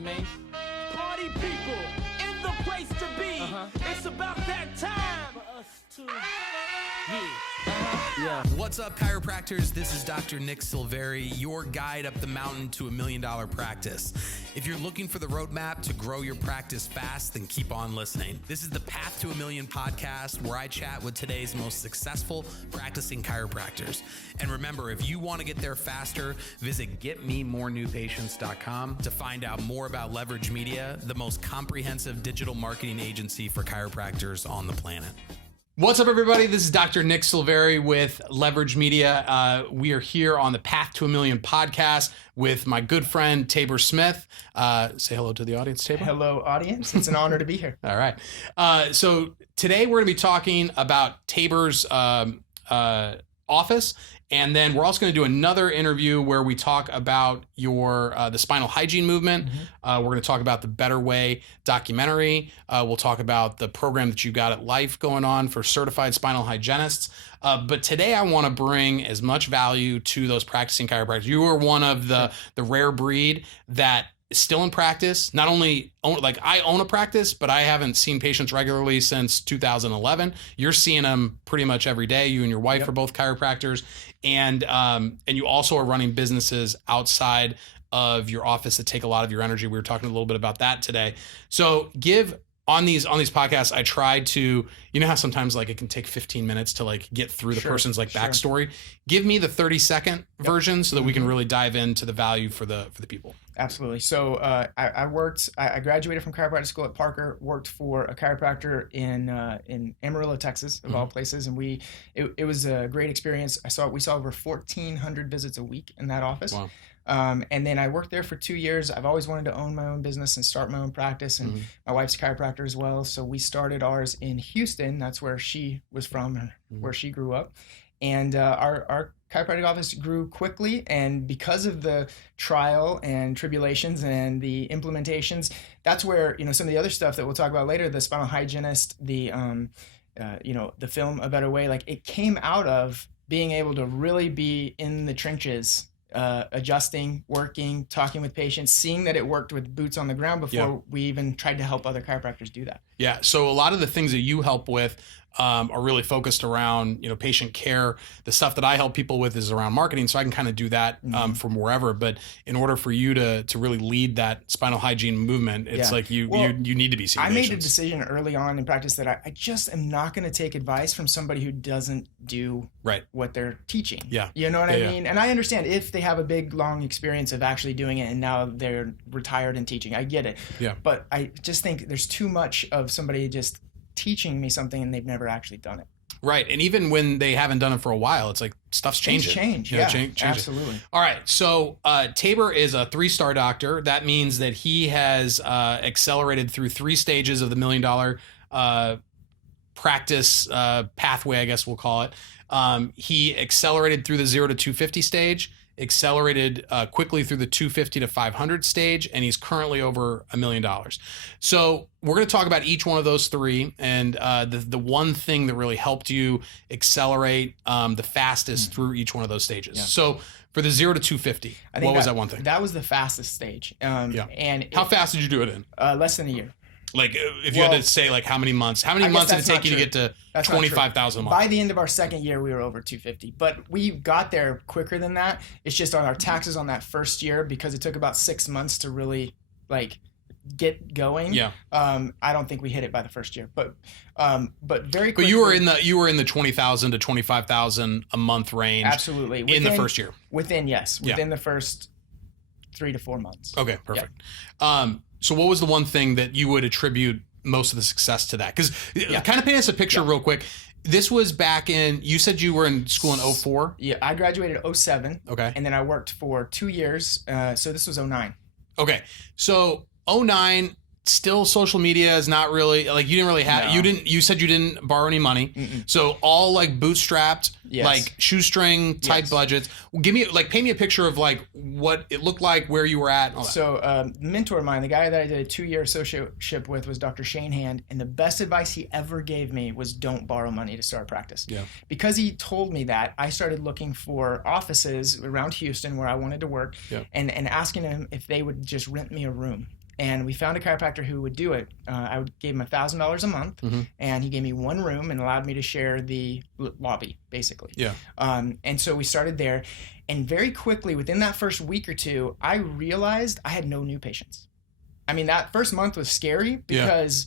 man. Party people in the place to be. It's about that time for us to. Yeah. What's up, chiropractors? This is Dr. Nick Silveri, your guide up the mountain to $1 million practice. If you're looking for the roadmap to grow your practice fast, then keep on listening. This is the Path to $1 Million podcast, where I chat with today's most successful practicing chiropractors. And remember, if you want to get there faster, visit getmemorenewpatients.com to find out more about LVRG Media, the most comprehensive digital marketing agency for chiropractors on the planet. What's up, everybody? This is Dr. Nick Silveri with LVRG Media. We are here on the Path to $1 Million podcast with my good friend, Tabor Smith. Say hello to the audience, Tabor. Hello, audience. It's an honor to be here. All right. So today we're going to be talking about Tabor's office. And then we're also going to do another interview where we talk about your the spinal hygiene movement. We're going to talk about the Better Way documentary. We'll talk about the program that you got at Life going on for certified spinal hygienists. But today I want to bring as much value to those practicing chiropractors. You are one of the rare breed that is still in practice. Not only I own a practice, but I haven't seen patients regularly since 2011. You're seeing them pretty much every day. You and your wife are both chiropractors. And you also are running businesses outside of your office that take a lot of your energy. We were talking a little bit about that today. So on these podcasts, I try to, you know how sometimes like it can take 15 minutes to like get through the person's like backstory. Give me the 30-second version so that we can really dive into the value for the people. Absolutely. So I graduated from chiropractic school at Parker, worked for a chiropractor in Amarillo, Texas, of all places. And it was a great experience. We saw over 1,400 visits a week in that office. Wow. And then I worked there for 2 years. I've always wanted to own my own business and start my own practice. And my wife's a chiropractor as well. So we started ours in Houston. That's where she was from and where she grew up. And our chiropractic office grew quickly. And because of the trial and tribulations and the implementations, that's where, some of the other stuff that we'll talk about later, the spinal hygienist, the film A Better Way, like it came out of being able to really be in the trenches, adjusting, working, talking with patients, seeing that it worked with boots on the ground before we even tried to help other chiropractors do that. Yeah. So a lot of the things that you help with are really focused around, patient care. The stuff that I help people with is around marketing. So I can kind of do that from wherever. But in order for you to really lead that spinal hygiene movement, it's like you need to be seeing patients. I made a decision early on in practice that I just am not going to take advice from somebody who doesn't do what they're teaching. Yeah. You know what I mean? And I understand if they have a big, long experience of actually doing it and now they're retired and teaching. I get it. Yeah. But I just think there's too much of somebody just teaching me something and they've never actually done it. Right. And even when they haven't done it for a while, it's like stuff's changing. Things change. Absolutely. All right. So Tabor is a 3-star doctor. That means that he has accelerated through 3 stages of the $1 million practice pathway, I guess we'll call it. He accelerated through the 0 to 250 stage, accelerated quickly through the 250 to 500 stage, and he's currently over $1 million. So we're going to talk about each one of those 3 and the one thing that really helped you accelerate the fastest through each one of those stages. Yeah. So for the 0 to 250, what was that one thing? That was the fastest stage. And how fast did you do it in? Less than a year. Like if you had to say like how many months did it take you to get to 25,000 a month? By the end of our second year, we were over 250, but we got there quicker than that. It's just on our taxes on that first year, because it took about 6 months to really like get going. Yeah. I don't think we hit it by the first year, but very quickly. But you were in the 20,000 to 25,000 a month range. Absolutely. In the first year. Within the first 3 to 4 months. Okay, perfect. Yeah. So what was the one thing that you would attribute most of the success to that? Because kind of paint us a picture real quick. This was back in, you said you were in school in 2004? Yeah, I graduated 2007. Okay. And then I worked for 2 years. So this was 2009. Okay. So 2009, still social media is not really, like you didn't really have, you said you didn't borrow any money. Mm-mm. So all like bootstrapped, like shoestring type budgets. Give me, like, paint me a picture of like what it looked like, where you were at. And all that. So mentor of mine, the guy that I did a 2-year associateship with was Dr. Shane Hand. And the best advice he ever gave me was don't borrow money to start practice. Yeah. Because he told me that, I started looking for offices around Houston where I wanted to work and asking him if they would just rent me a room. and we found a chiropractor who would do it. I gave him $1,000 a month, and he gave me one room and allowed me to share the lobby, basically. Yeah. And so we started there, and very quickly, within that first week or two, I realized I had no new patients. I mean, that first month was scary because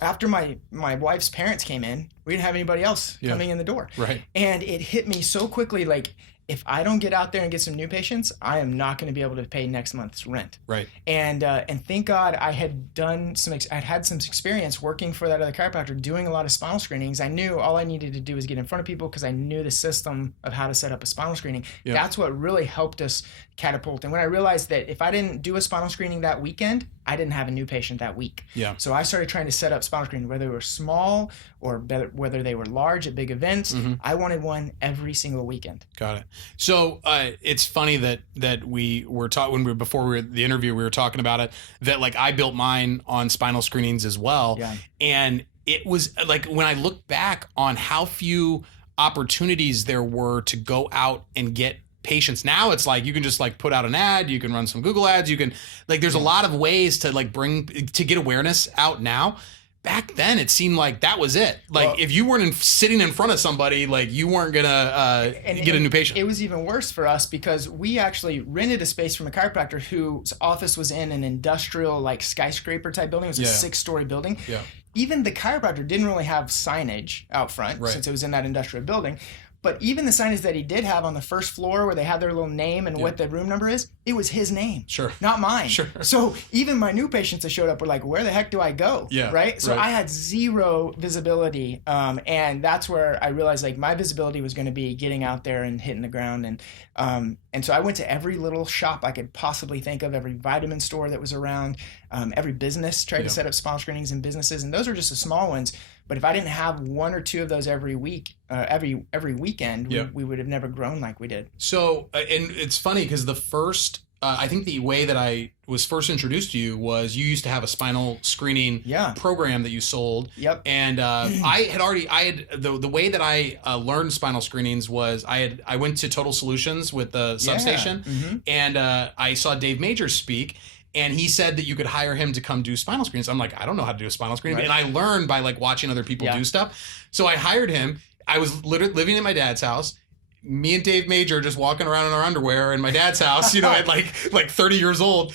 after my wife's parents came in, we didn't have anybody else coming in the door. Right. And it hit me so quickly, like, if I don't get out there and get some new patients, I am not going to be able to pay next month's rent. Right. And thank God I had had some experience working for that other chiropractor, doing a lot of spinal screenings. I knew all I needed to do was get in front of people because I knew the system of how to set up a spinal screening. Yep. That's what really helped us catapult. And when I realized that if I didn't do a spinal screening that weekend, I didn't have a new patient that week. Yeah. So I started trying to set up spinal screening, whether they were small or whether they were large at big events. I wanted one every single weekend. Got it. So it's funny that we were talking before the interview, we were talking about it, that like I built mine on spinal screenings as well. Yeah. And it was like, when I look back on how few opportunities there were to go out and get patients, now it's like you can just like put out an ad, you can run some Google ads, you can like, there's a lot of ways to like to get awareness out now. Back then, it seemed like that was it. Like, if you weren't sitting in front of somebody, like, you weren't going to get a new patient. It was even worse for us because we actually rented a space from a chiropractor whose office was in an industrial, like, skyscraper type building. It was a 6-story building. Yeah. Even the chiropractor didn't really have signage out front since it was in that industrial building. But even the signage that he did have on the first floor where they had their little name and what the room number is, it was his name. Sure. Not mine. Sure. So even my new patients that showed up were like, where the heck do I go? Yeah. Right? So I had zero visibility. And that's where I realized like my visibility was going to be getting out there and hitting the ground. And so I went to every little shop I could possibly think of, every vitamin store that was around, every business, tried to set up spinal screenings in businesses. And those are just the small ones. But if I didn't have one or two of those every week, every weekend, we would have never grown like we did. So, and it's funny because the first, I think the way that I was first introduced to you was you used to have a spinal screening program that you sold. Yep. And the way that I learned spinal screenings was I went to Total Solutions with the substation, and I saw Dave Major speak. And he said that you could hire him to come do spinal screenings. I'm like, I don't know how to do a spinal screening. And I learned by like watching other people do stuff. So I hired him. I was literally living in my dad's house. Me and Dave Major just walking around in our underwear in my dad's house, at like 30 years old.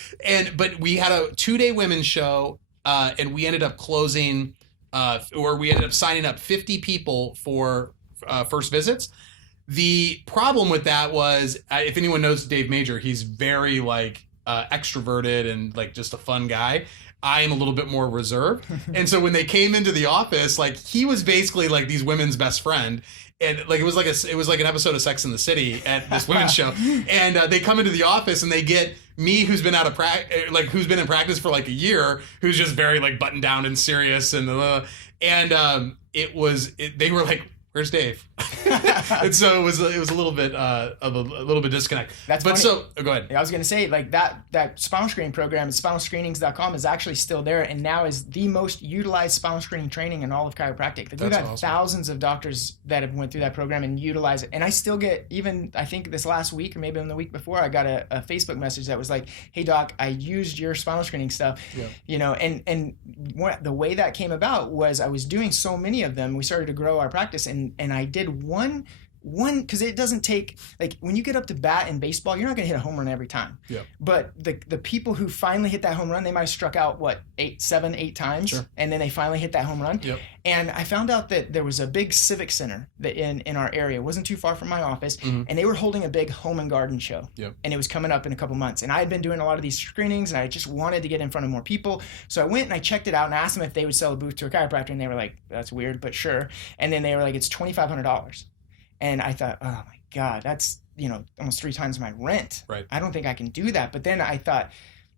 But we had a 2-day women's show, and we ended up closing, we ended up signing up 50 people for first visits. The problem with that was, if anyone knows Dave Major, he's very like, extroverted and like just a fun guy. I am a little bit more reserved. And so when they came into the office, like he was basically like these women's best friend. And like it was like an episode of Sex and the City at this women's show. And they come into the office and they get me, who's been who's been in practice for like a year, who's just very like buttoned down and serious and they were like, where's Dave? And so it was a little bit of a little bit disconnect. That's funny. So go ahead. I was going to say like that spinal screening program, spinalscreenings.com, is actually still there and now is the most utilized spinal screening training in all of chiropractic. We've got thousands of doctors that have went through that program and utilize it. And I still get, even I think this last week or maybe in the week before, I got a Facebook message that was like, hey doc, I used your spinal screening stuff. Yeah. And the way that came about was I was doing so many of them. We started to grow our practice and I did one because it doesn't take, like when you get up to bat in baseball, you're not going to hit a home run every time. Yeah. But the people who finally hit that home run, they might have struck out 7, 8 times, and then they finally hit that home run. Yep. And I found out that there was a big civic center that in our area, it wasn't too far from my office, and they were holding a big home and garden show. Yep. And it was coming up in a couple months. And I had been doing a lot of these screenings, and I just wanted to get in front of more people. So I went and I checked it out and asked them if they would sell a booth to a chiropractor, and they were like, that's weird, but sure. And then they were like, it's $2,500. And I thought, oh my God, that's, almost 3 times my rent. Right. I don't think I can do that. But then I thought,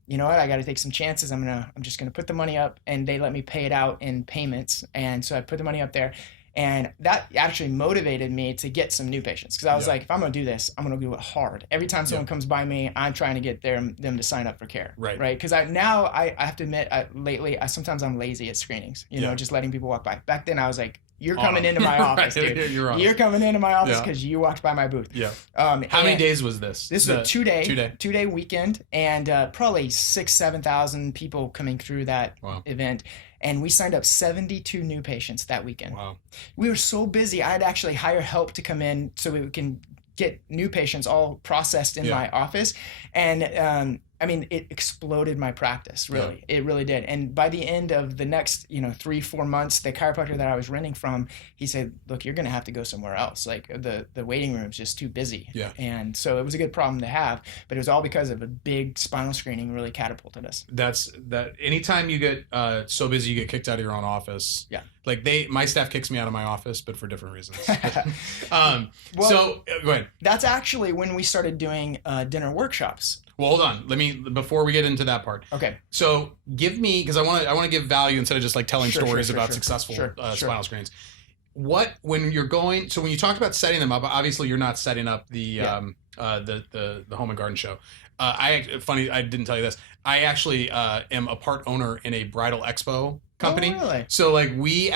you know what, I got to take some chances. I'm just going to put the money up, and they let me pay it out in payments. And so I put the money up there, and that actually motivated me to get some new patients. Cause I was like, if I'm going to do this, I'm going to do it hard. Every time someone comes by me, I'm trying to get them to sign up for care. Right. Right. Cause I have to admit, lately, sometimes I'm lazy at screenings, just letting people walk by. Back then I was like, You're coming into my office, Right. dude. You're coming into my office Yeah. because you walked by my booth. Yeah. How many days was this? This was a two-day Two day. weekend, and probably 6,000-7,000 people coming through that event. And we signed up 72 new patients that weekend. Wow. We were so busy. I had to actually hire help to come in so we can get new patients all processed in my office. And I mean, it exploded my practice, really. Yeah. It really did. And by the end of the next, 3-4 months, the chiropractor that I was renting from, he said, look, you're going to have to go somewhere else. Like the waiting room is just too busy. Yeah. And so it was a good problem to have, but it was all because of a big spinal screening really catapulted us. Anytime you get so busy, you get kicked out of your own office. Yeah. Like my staff kicks me out of my office, but for different reasons. Well, so go ahead. That's actually when we started doing dinner workshops. Well, hold on. Before we get into that part. Okay. So give me, because I want to give value instead of just like telling stories about successful spinal screens. When you're going, so when you talked about setting them up, obviously you're not setting up the home and garden show. I didn't tell you this. I actually am a part owner in a bridal expo company. Oh, really? So like we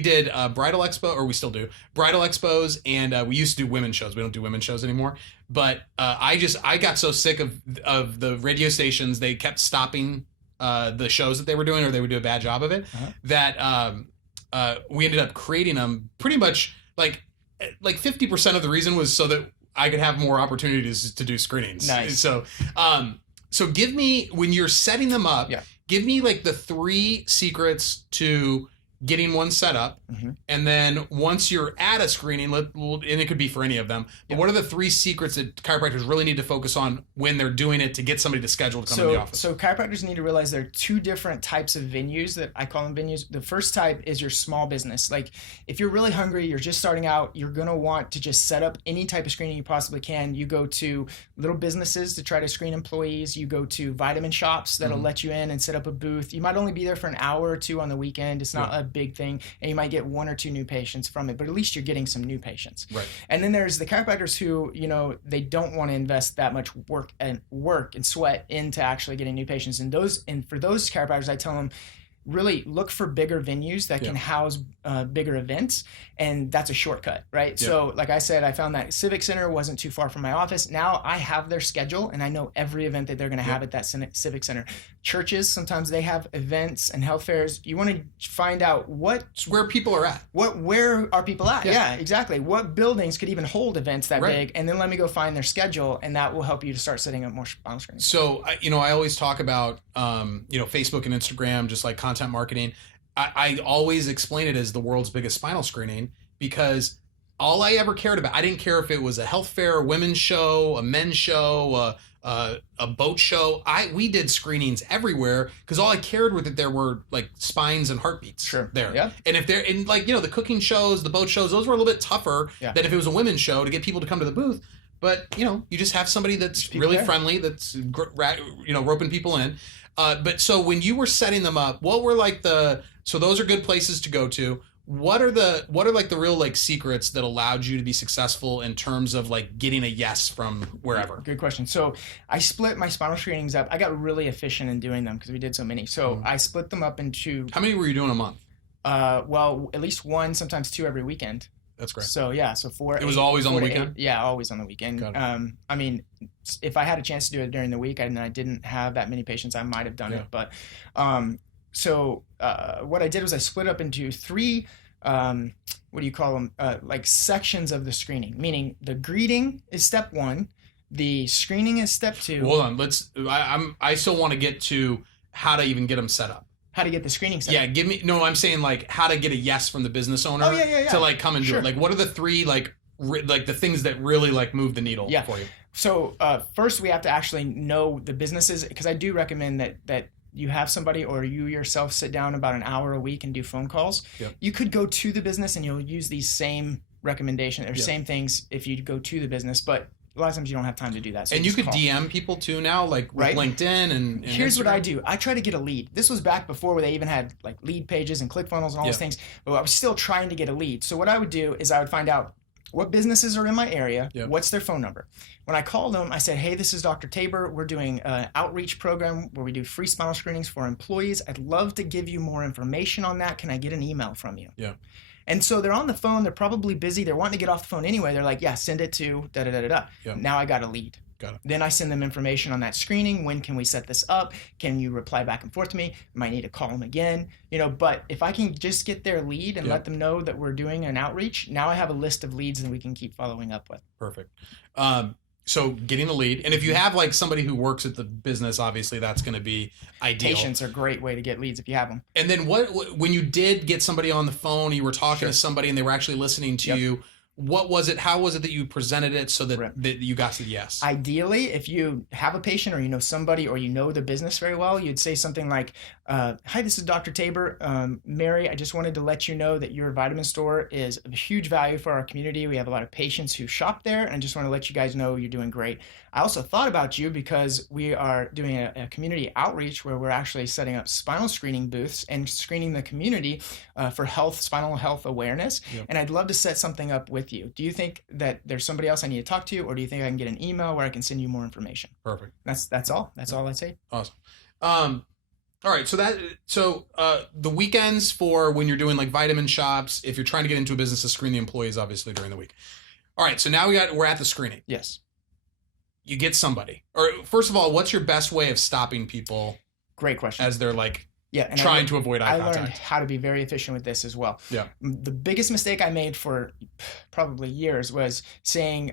did bridal expo, or we still do bridal expos, and we used to do women's shows. We don't do women's shows anymore. But I got so sick of the radio stations. They kept stopping the shows that they were doing, or they would do a bad job of it. That we ended up creating them pretty much like 50% of the reason was so that I could have more opportunities to do screenings. Nice. So give me, when you're setting them up, give me like the 3 secrets to getting one set up. Mm-hmm. And then once you're at a screening, and it could be for any of them, but what are the 3 secrets that chiropractors really need to focus on when they're doing it to get somebody to schedule to come in the office? So chiropractors need to realize there are 2 different types of venues that I call them venues. The first type is your small business. Like if you're really hungry, you're just starting out, you're going to want to just set up any type of screening you possibly can. You go to little businesses to try to screen employees. You go to vitamin shops that'll let you in and set up a booth. You might only be there for an hour or 2 on the weekend. It's not a big thing. And you might get 1 or 2 new patients from it, but at least you're getting some new patients. Right. And then there's the chiropractors who, they don't want to invest that much work and sweat into actually getting new patients. And for those chiropractors, I tell them, really look for bigger venues that can house bigger events, and that's a shortcut, right? So like I said, I found that Civic Center wasn't too far from my office. Now I have their schedule and I know every event that they're going to have at that Civic Center. Churches, sometimes they have events and health fairs. You want to find out where people are at. Where are people at? Yeah, exactly. What buildings could even hold events that big? And then let me go find their schedule, and that will help you to start setting up more spinal screens. So, I always talk about, Facebook and Instagram, just like content marketing. I always explain it as the world's biggest spinal screening, because all I ever cared about, I didn't care if it was a health fair, a women's show, a men's show, a boat show. We did screenings everywhere because all I cared was that there were like spines and heartbeats there. Yeah. And if they're in the cooking shows, the boat shows, those were a little bit tougher than if it was a women's show to get people to come to the booth. But, you just have somebody that's really friendly, that's, roping people in. But so when you were setting them up, what were so those are good places to go to. What are like the real like secrets that allowed you to be successful in terms of like getting a yes from wherever? Good question. So I split my spinal screenings up. I got really efficient in doing them because we did so many. So I split them up into. How many were you doing a month? Well, at least 1, sometimes 2 every weekend. That's great. So 4. It was always on the weekend? Yeah, always on the weekend. I mean, if I had a chance to do it during the week and I didn't have that many patients, I might have done it. But what I did was I split up into 3, what do you call them? Like sections of the screening, meaning the greeting is step 1, the screening is step 2. Hold on, I still want to get to how to even get them set up. How to get the screening set up. Yeah, I'm saying like how to get a yes from the business owner to like come and do it. Like what are the 3 like the things that really like move the needle for you? So first we have to actually know the businesses, because I do recommend that you have somebody or you yourself sit down about an hour a week and do phone calls. Yep. You could go to the business and you'll use these same recommendations or same things if you go to the business, but a lot of times you don't have time to do that. So and you could call. DM people too now, like with LinkedIn and here's Instagram. What I do. I try to get a lead. This was back before where they even had like lead pages and ClickFunnels and all those things, but I was still trying to get a lead. So what I would do is I would find out what businesses are in my area, what's their phone number. When I called them, I said, hey, this is Dr. Tabor. We're doing an outreach program where we do free spinal screenings for employees. I'd love to give you more information on that. Can I get an email from you? Yeah. And so they're on the phone. They're probably busy. They're wanting to get off the phone anyway. They're like, yeah, send it to da-da-da-da-da. Yep. Now I got a lead. Got it. Then I send them information on that screening. When can we set this up? Can you reply back and forth to me? Might need to call them again. But if I can just get their lead and let them know that we're doing an outreach, now I have a list of leads that we can keep following up with. Perfect. So getting the lead, and if you have like somebody who works at the business, obviously that's going to be ideal. Patients are a great way to get leads if you have them. And then when you did get somebody on the phone, you were talking to somebody and they were actually listening to you. What was it? How was it that you presented it so that you got to the yes? Ideally, if you have a patient or you know somebody or you know the business very well, you'd say something like, hi, this is Dr. Tabor. Mary, I just wanted to let you know that your vitamin store is of huge value for our community. We have a lot of patients who shop there, and I just want to let you guys know you're doing great. I also thought about you because we are doing a community outreach where we're actually setting up spinal screening booths and screening the community for spinal health awareness. Yep. And I'd love to set something up with you. Do you think that there's somebody else I need to talk to, or do you think I can get an email where I can send you more information? Perfect. That's all. That's all I'd say. Awesome. All right. So the weekends for when you're doing like vitamin shops, if you're trying to get into a business to screen the employees, obviously during the week. All right. So now we're at the screening. Yes. You get somebody, or first of all, what's your best way of stopping people? Great question. As they're like trying to avoid eye contact. I learned how to be very efficient with this as well. Yeah. The biggest mistake I made for probably years was saying,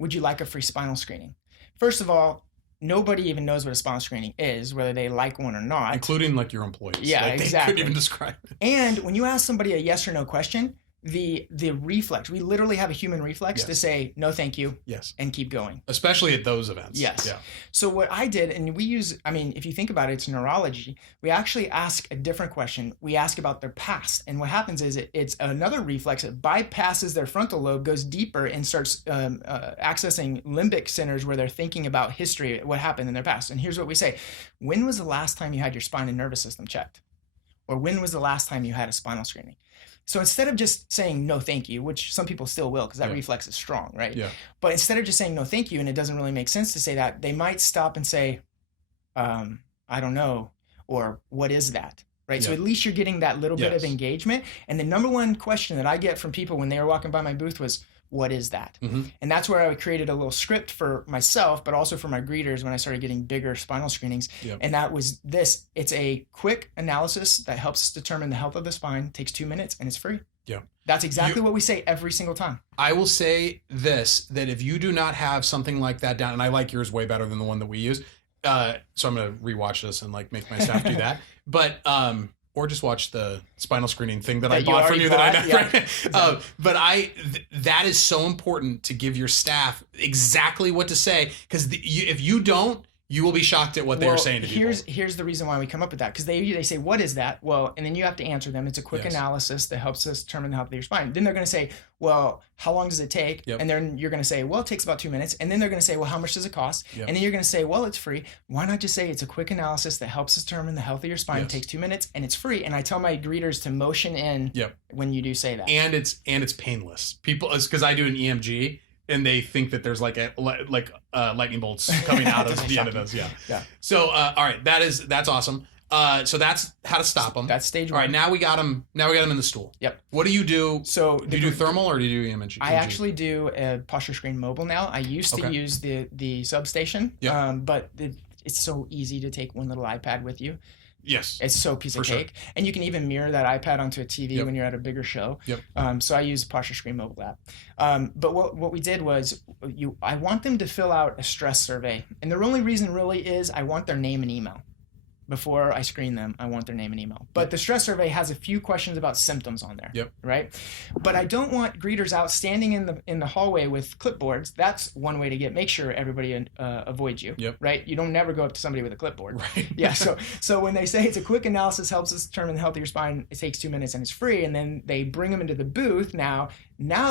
would you like a free spinal screening? First of all, nobody even knows what a spinal screening is, whether they like one or not. Including like your employees. Yeah, like, exactly. They couldn't even describe it. And when you ask somebody a yes or no question, the reflex, we literally have a human reflex to say, no, thank you. Yes. And keep going. Especially at those events. Yes. Yeah. So what I did, and we use, if you think about it, it's neurology. We actually ask a different question. We ask about their past. And what happens is it's another reflex that bypasses their frontal lobe, goes deeper and starts accessing limbic centers where they're thinking about history, what happened in their past. And here's what we say. When was the last time you had your spine and nervous system checked? Or when was the last time you had a spinal screening? So instead of just saying no thank you, which some people still will because that reflex is strong, right? Yeah. But instead of just saying no thank you, and it doesn't really make sense to say that, they might stop and say, I don't know, or what is that? Right. Yeah. So at least you're getting that little bit of engagement. And the number one question that I get from people when they were walking by my booth was, what is that? Mm-hmm. And that's where I created a little script for myself, but also for my greeters when I started getting bigger spinal screenings. Yep. And that was this. It's a quick analysis that helps us determine the health of the spine. It takes 2 minutes and it's free. Yeah. That's exactly what we say every single time. I will say this, that if you do not have something like that down, and I like yours way better than the one that we use. So I'm going to rewatch this and like make my staff do that. But, or just watch the spinal screening thing that I bought from you that I never. Yeah, exactly. But that is so important to give your staff exactly what to say, because if you don't, you will be shocked at what they are saying to people. Here's the reason why we come up with that, because they say, what is that? Well, and then you have to answer them. It's a quick analysis that helps us determine the health of your spine. Then they're going to say, well, how long does it take? Yep. And then you're going to say, well, it takes about 2 minutes. And then they're going to say, well, how much does it cost? Yep. And then you're going to say, well, it's free. Why not just say it's a quick analysis that helps us determine the health of your spine? It takes 2 minutes and it's free. And I tell my greeters to motion in when you do say that. And it's painless. It's because I do an EMG. And they think that there's like lightning bolts coming out of the end of us. Yeah. So, all right, that's awesome. So that's how to stop them. That's stage one. All right, now we got them in the stool. Yep. What do you do? So do you do thermal or do you do EMG? I actually do a posture screen mobile now. I used to use the substation. But it's so easy to take one little iPad with you. Yes. It's so piece of cake. Sure. And you can even mirror that iPad onto a TV when you're at a bigger show. Yep. So I use Posture Screen mobile app. But what we did was I want them to fill out a stress survey. And the only reason really is I want their name and email. Before I screen them, I want their name and email. But the stress survey has a few questions about symptoms on there. Yep. Right? But I don't want greeters out standing in the hallway with clipboards. That's one way to make sure everybody avoids you. Yep. Right? You don't never go up to somebody with a clipboard. Right. Yeah. So when they say it's a quick analysis, helps us determine the health of your spine, it takes 2 minutes and it's free, and then they bring them into the booth, now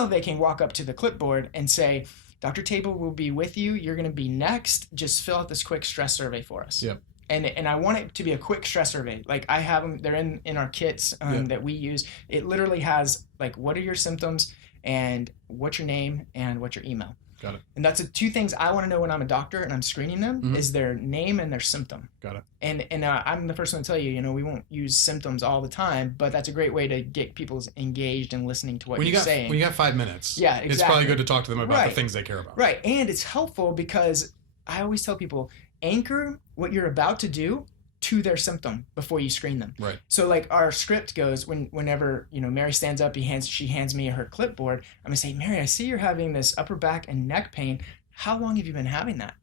they can walk up to the clipboard and say, Dr. Tabor will be with you. You're going to be next. Just fill out this quick stress survey for us. Yep. And I want it to be a quick stress survey. Like I have them, they're in our kits that we use. It literally has like, what are your symptoms and what's your name and what's your email. Got it. And that's the two things I want to know when I'm a doctor and I'm screening them is their name and their symptom. Got it. And I'm the first one to tell you, we won't use symptoms all the time, but that's a great way to get people engaged and listening to what you're saying. When you got 5 minutes, yeah, exactly. It's probably good to talk to them about the things they care about. Right, and it's helpful because I always tell people, anchor what you're about to do to their symptom before you screen them. Right. So like our script goes whenever Mary stands up, she hands me her clipboard. I'm gonna say, Mary, I see you're having this upper back and neck pain. How long have you been having that?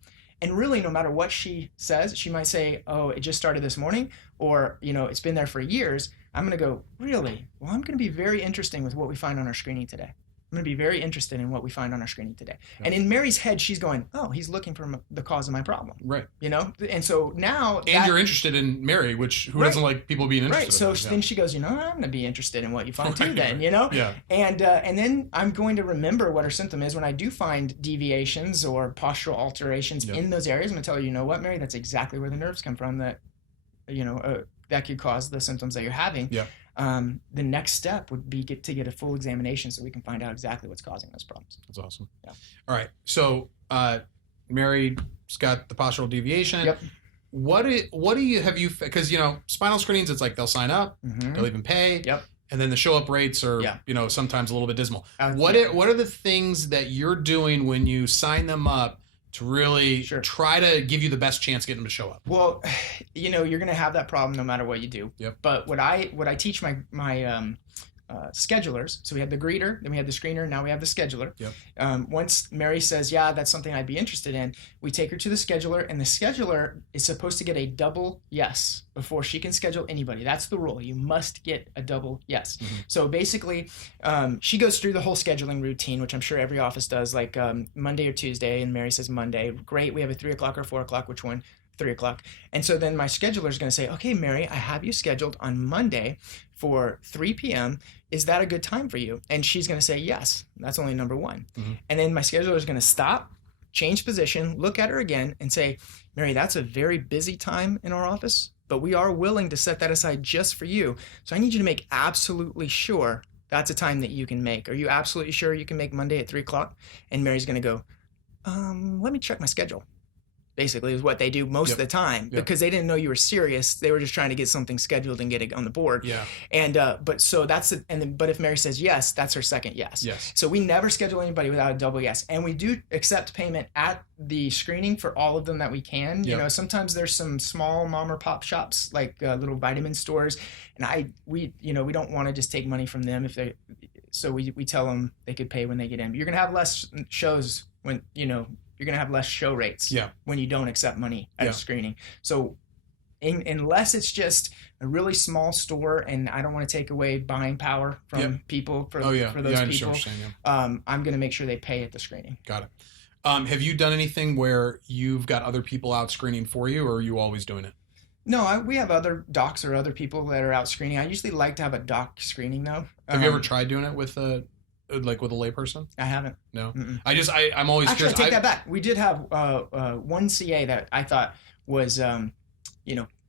And really, no matter what she says, she might say, oh, it just started this morning, or it's been there for years. I'm gonna go, really? Well, I'm gonna be very interesting with what we find on our screening today. I'm going to be very interested in what we find on our screening today. Yeah. And in Mary's head, she's going, oh, he's looking for the cause of my problem. Right. And so now... And you're interested in Mary, who doesn't like people being interested in so then she goes, I'm going to be interested in what you find too then, Yeah. And then I'm going to remember what her symptom is when I do find deviations or postural alterations in those areas. I'm going to tell her, you know what, Mary, that's exactly where the nerves come from that, that could cause the symptoms that you're having. Yeah. The next step would be to get a full examination so we can find out exactly what's causing those problems. That's awesome. Yeah. All right. So Mary's got the postural deviation. Yep. What do you have you because spinal screenings, it's like they'll sign up, they'll even pay. Yep. And then the show up rates are sometimes a little bit dismal. What are the things that you're doing when you sign them up to really try to give you the best chance getting them to show up? Well, you're going to have that problem no matter what you do. Yep. But what I teach my schedulers, so we had the greeter, then we had the screener, now we have the scheduler. Yep. Once Mary says, yeah, that's something I'd be interested in, we take her to the scheduler, and the scheduler is supposed to get a double yes before she can schedule anybody. That's the rule. You must get a double yes. Mm-hmm. So basically, she goes through the whole scheduling routine, which I'm sure every office does, like Monday or Tuesday, and Mary says Monday. Great, we have a 3 o'clock or 4 o'clock, which one? 3 o'clock. And so then my scheduler is going to say, okay, Mary, I have you scheduled on Monday for 3 p.m. Is that a good time for you? And she's going to say, yes. That's only number one. Mm-hmm. And then my scheduler is going to stop, change position, look at her again and say, Mary, that's a very busy time in our office, but we are willing to set that aside just for you. So I need you to make absolutely sure that's a time that you can make. Are you absolutely sure you can make Monday at 3 o'clock? And Mary's going to go, let me check my schedule. Basically is what they do most of the time because they didn't know you were serious. They were just trying to get something scheduled and get it on the board. Yeah. And but so that's it. And then, but if Mary says yes, that's her second yes. Yes. So we never schedule anybody without a double yes, and we do accept payment at the screening for all of them that we can. Yep. Sometimes there's some small mom or pop shops like little vitamin stores, and we don't want to just take money from them if they. So we tell them they could pay when they get in. But you're gonna have less shows when You're going to have less show rates when you don't accept money at a screening. So unless it's just a really small store and I don't want to take away buying power from people for those people, I'm going to make sure they pay at the screening. Got it. Have you done anything where you've got other people out screening for you, or are you always doing it? No, we have other docs or other people that are out screening. I usually like to have a doc screening, though. Have you ever tried doing it with a layperson? I haven't. No. Mm-mm. I'm always actually curious. I take that back. We did have one CA that I thought was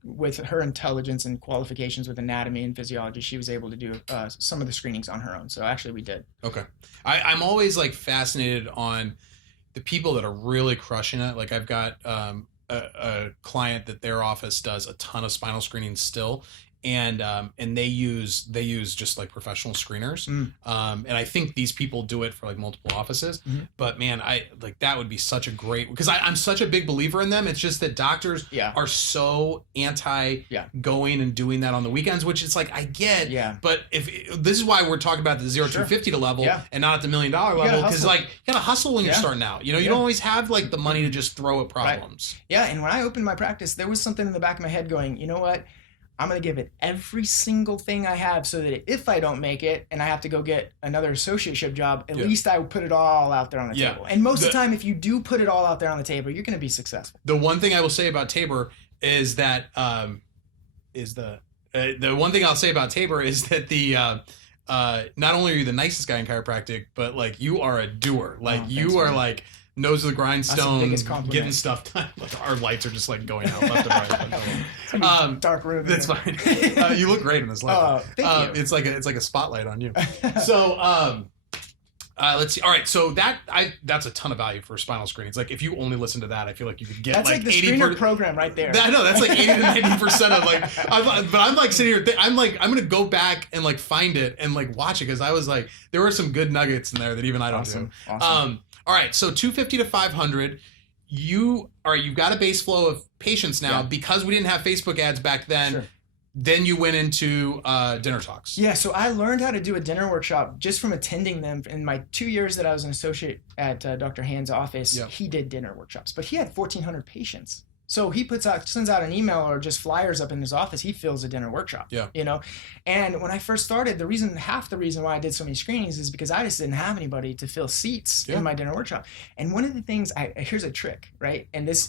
with her intelligence and qualifications with anatomy and physiology, she was able to do some of the screenings on her own. So actually we did. Okay. I'm always fascinated on the people that are really crushing it. Like I've got a client that their office does a ton of spinal screening still. And they use just professional screeners. And I think these people do it for multiple offices. Mm-hmm. But man, that would be such a great, because I'm such a big believer in them. It's just that doctors are so anti going and doing that on the weekends, which it's I get. Yeah. But if this is why we're talking about the 0 to 50 level and not at the $1 million level, because you gotta hustle when you're starting out. You don't always have the money to just throw at problems. Right. Yeah. And when I opened my practice, there was something in the back of my head going, you know what? I'm going to give it every single thing I have so that if I don't make it and I have to go get another associateship job, at least I would put it all out there on the table. And most of the time, if you do put it all out there on the table, you're going to be successful. The one thing I will say about Tabor is that the one thing I'll say about Tabor is that the not only are you the nicest guy in chiropractic, but you are a doer. You are nose of the grindstone, getting stuff done. Our lights are just going out left and right. Dark room. That's fine. You look great in this light. Thank you. It's like a spotlight on you. So Let's see. All right, so that's a ton of value for spinal screenings. Like if you only listen to that, I feel like you could get that's like the 80 screener program right there. I know that's like 80 to 90% of like. I'm like sitting here. I'm gonna go back and like find it and like watch it because I was like there were some good nuggets in there that even I don't do. Awesome. All right, so 250 to 500. You've got a base flow of patients now because we didn't have Facebook ads back then. Sure. Then you went into dinner talks. Yeah, so I learned how to do a dinner workshop just from attending them. In my 2 years that I was an associate at Dr. Hand's office, he did dinner workshops. But he had 1,400 patients. So he sends out an email or just flyers up in his office. He fills a dinner workshop. Yeah. You know, and when I first started, half the reason why I did so many screenings is because I just didn't have anybody to fill seats in my dinner workshop. And one of the things, here's a trick, right? And it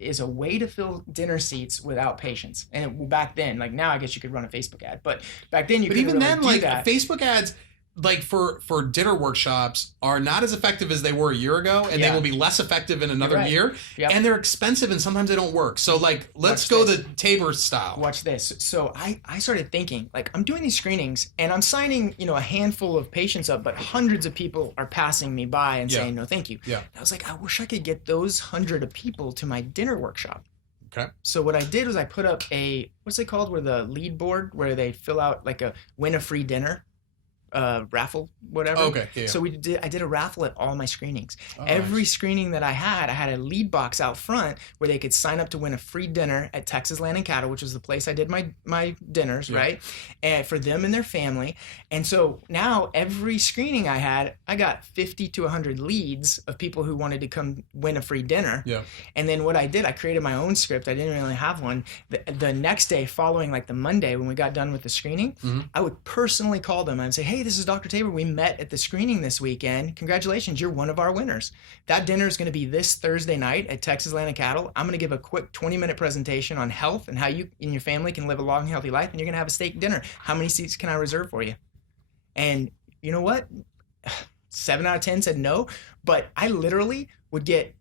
is a way to fill dinner seats without patients. And back then, like now, I guess you could run a Facebook ad, but back then you couldn't really do that. Facebook ads. Like for dinner workshops are not as effective as they were a year ago, and they will be less effective in another year. Yep. And they're expensive, and sometimes they don't work. So like, let's go the Tabor style. Watch this. So I started thinking, like, I'm doing these screenings, and I'm signing, a handful of patients up, but hundreds of people are passing me by and saying no, thank you. Yeah. And I was like, I wish I could get those 100 of people to my dinner workshop. Okay. So what I did was I put up what's it called, where the lead board, where they fill out like a win a free dinner. Raffle, whatever. Okay. Yeah. So I did a raffle at all my screenings. Every screening that I had a lead box out front where they could sign up to win a free dinner at Texas Land and Cattle, which is the place I did my dinners, right? And for them and their family. And so now every screening I had, I got 50 to 100 leads of people who wanted to come win a free dinner. Yeah. And then what I did, I created my own script. I didn't really have one. The next day following, like the Monday when we got done with the screening, I would personally call them and say, hey, this is Dr. Tabor. We met at the screening this weekend. Congratulations, you're one of our winners. That dinner is going to be this Thursday night at Texas Land and Cattle. I'm going to give a quick 20-minute presentation on health and how you and your family can live a long, healthy life, and you're going to have a steak dinner. How many seats can I reserve for you? And you know what? 7 out of 10 said no, but I literally would get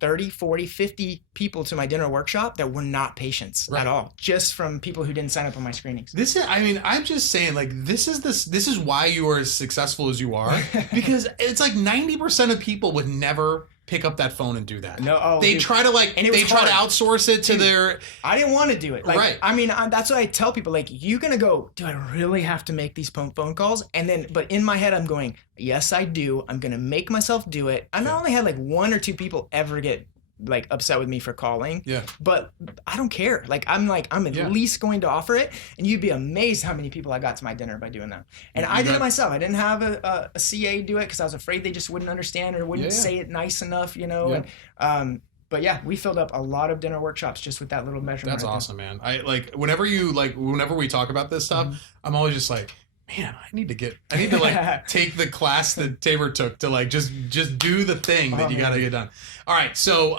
30, 40, 50 people to my dinner workshop that were not patients at all, just from people who didn't sign up on my screenings. I'm just saying, like, this is why you are as successful as you are, because it's like 90% of people would never pick up that phone and do that. No, they try to outsource it to their. I didn't want to do it. Like, I mean, that's what I tell people. Like, you're gonna go, do I really have to make these phone calls? And then, but in my head, I'm going, yes, I do. I'm gonna make myself do it. And I only had like 1 or 2 people ever get like upset with me for calling. Yeah. But I don't care. I'm at least going to offer it. And you'd be amazed how many people I got to my dinner by doing that. And I did it myself. I didn't have a CA do it because I was afraid they just wouldn't understand or wouldn't say it nice enough, Yeah. And but yeah, we filled up a lot of dinner workshops just with that little measurement. That's awesome, man. I whenever we talk about this stuff, I'm always just like, man, I need to like take the class that Tabor took to like just do the thing that you got to get done. All right, so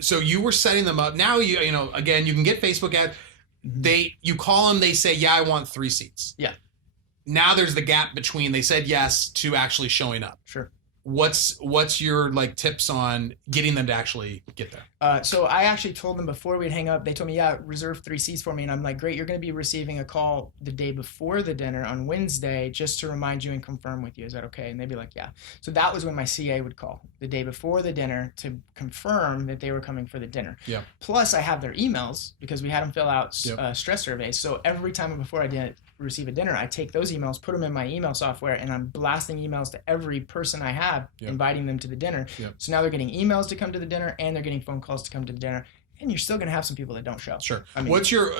so you were setting them up. Now again, you can get Facebook ads. You call them, they say, yeah, I want 3 seats. Yeah. Now there's the gap between they said yes to actually showing up. Sure. What's your like tips on getting them to actually get there? So I actually told them before we'd hang up, they told me, yeah, reserve 3 seats for me. And I'm like, great, you're going to be receiving a call the day before the dinner on Wednesday just to remind you and confirm with you. Is that okay? And they'd be like, yeah. So that was when my CA would call the day before the dinner to confirm that they were coming for the dinner. Yeah. Plus I have their emails because we had them fill out stress surveys. So every time before I did receive a dinner, I take those emails, put them in my email software, and I'm blasting emails to every person I have, inviting them to the dinner. Yep. So now they're getting emails to come to the dinner, and they're getting phone calls to come to the dinner. And you're still going to have some people that don't show. Sure. I mean, what's your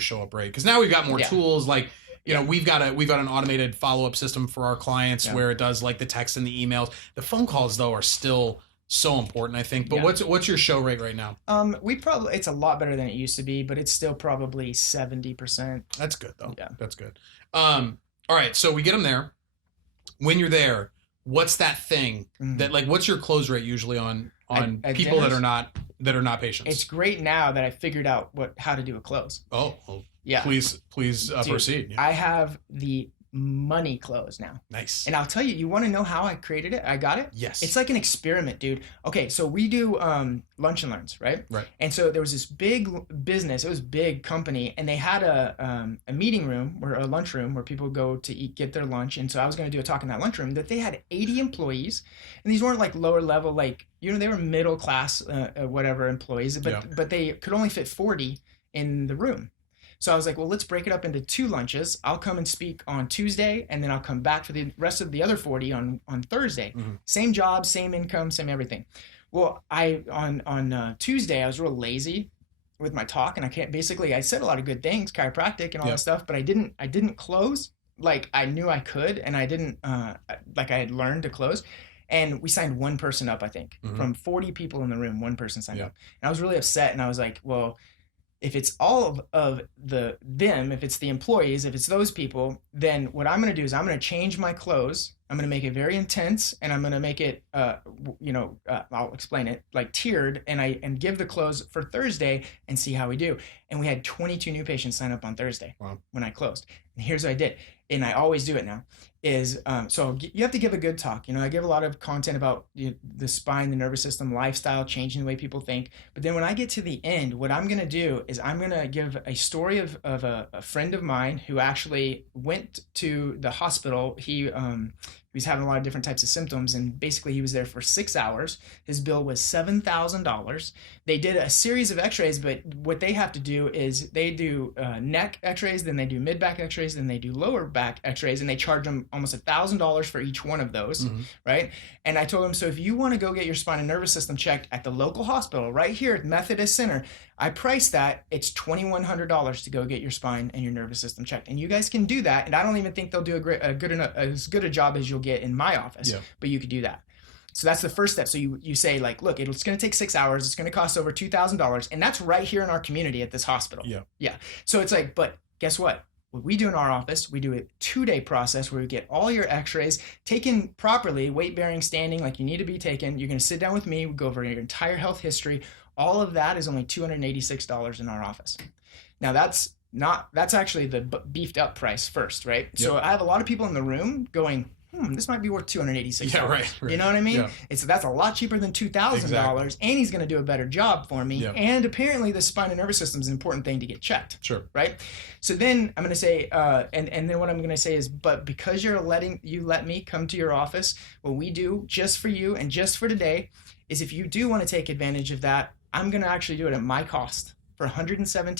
show up rate? Because now we've got more tools. Like, we've got an automated follow up system for our clients where it does like the text and the emails. The phone calls though are still so important, I think. But what's your show rate right now? It's a lot better than it used to be, but it's still probably 70%. That's good though. Yeah. That's good. All right, so we get them there. When you're there, what's that thing that like what's your close rate usually on at people dinners? that are not patients? It's great now that I figured out how to do a close. Oh, well, yeah. Please proceed. Yeah. I have the money clothes now. Nice. And I'll tell you, you want to know how I created it? I got it? Yes. It's like an experiment, dude. Okay, so we do lunch and learns, right? Right. And so there was this big business, it was a big company, and they had a meeting room, or a lunch room, where people go to eat, get their lunch. And so I was going to do a talk in that lunchroom, that they had 80 employees, and these weren't like lower level, like, you know, they were middle class, whatever employees, but they could only fit 40 in the room. So I was like, well, let's break it up into 2 lunches. I'll come and speak on Tuesday, and then I'll come back for the rest of the other 40 on Thursday. Mm-hmm. Same job, same income, same everything. Well, on Tuesday, I was real lazy with my talk, and I said a lot of good things, chiropractic and all that stuff, but I didn't close like I knew I could, and I didn't like I had learned to close. And we signed one person up, I think, from 40 people in the room. One person signed up, and I was really upset. And I was like, well, if it's all of them, if it's the employees, if it's those people, then what I'm going to do is I'm going to change my clothes. I'm going to make it very intense, and I'm going to make it, I'll explain it, like tiered, and give the clothes for Thursday and see how we do. And we had 22 new patients sign up on Thursday when I closed. And here's what I did, and I always do it now, is so you have to give a good talk. You know, I give a lot of content about the spine, the nervous system, lifestyle, changing the way people think. But then when I get to the end, what I'm going to do is I'm going to give a story of a friend of mine who actually went to the hospital. He was having a lot of different types of symptoms, and basically he was there for 6 hours. His bill was $7,000. They did a series of x-rays, but what they have to do is they do neck x-rays, then they do mid-back x-rays, then they do lower back x-rays, and they charge them almost $1,000 for each one of those, right? And I told him, so if you want to go get your spine and nervous system checked at the local hospital right here at Methodist Center, I priced that, it's $2,100 to go get your spine and your nervous system checked. And you guys can do that, and I don't even think they'll do as good a job as you'll get in my office, but you could do that. So that's the first step. So you say, like, look, it's going to take 6 hours. It's going to cost over $2,000. And that's right here in our community at this hospital. Yeah. So it's like, but guess what? What we do in our office, we do a 2-day process where we get all your x-rays taken properly, weight bearing, standing, like you need to be taken. You're going to sit down with me. We go over your entire health history. All of that is only $286 in our office. Now that's actually the beefed up price first, right? So I have a lot of people in the room going, this might be worth $286. Yeah, right. You know what I mean? Yeah. That's a lot cheaper than $2,000, and he's going to do a better job for me. Yeah. And apparently the spine and nervous system is an important thing to get checked. Sure. Right? So then I'm going to say, and then what I'm going to say is, but because let me come to your office, what we do just for you and just for today is, if you do want to take advantage of that, I'm going to actually do it at my cost for $117,